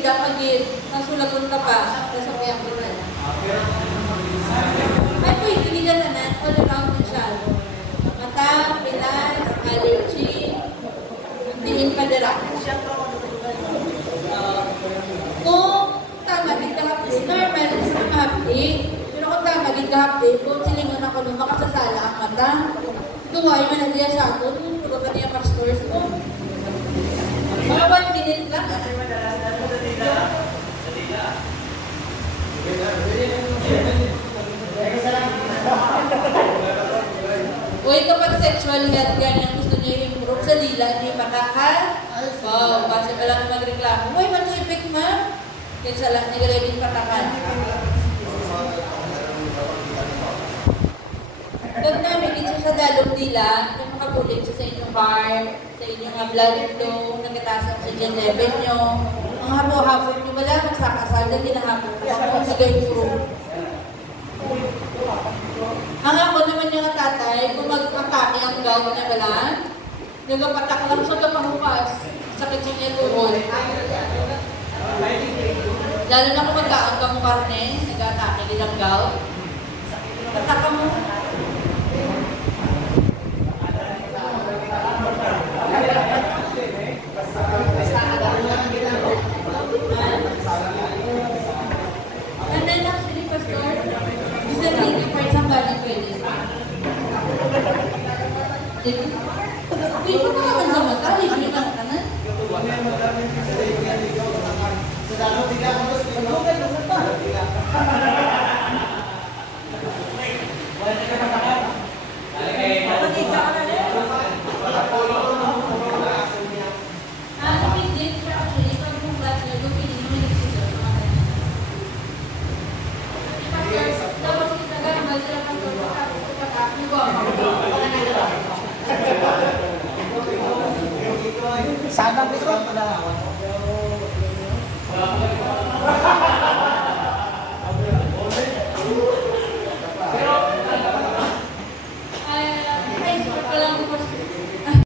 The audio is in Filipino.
da kagid, nasulagon ka pa, sa piyak ko na. Ay, pwede nila na all around na siya. Mata, pilas, allergy, tingin pa dira. Kung tama, di ka hapdi, normal, sa hapdi, pero kung tama, di ka hapdi, kung silingon ako nung makasasala ang mata, tuway man na diya sa ato, tuwa ka niya pastors mo. Mga 1 minute lang. Uy, kapag sexual health ganyan gusto niyo i-improve sa dila, niyo patakan. Wow, kasi pa lang magreklamo. Uy, matipik ma. Kaya sa lahat niyo gawin patakan. Pag namigit siya sa dalong dila, kung makabulit siya sa inyong heart, sa inyong blood flow, nagkatasan sa dyan level nyo, ang hapon-hapon nyo wala, magsakasal na tinahapon ko sa sigay puro. Ang ako naman yung tatay, kung mag-atake ang gout niya wala, nagapatak lang siya kapahupas, sakit siya niya tuhol. Lalo na kung magkaan ka mo karne, nag-atake nilang gout. Tataka mo. And then actually, Pastor, is that really for somebody pwede? Hindi ko pa naman sa mata, libre naman ka na. Sana gusto ko na.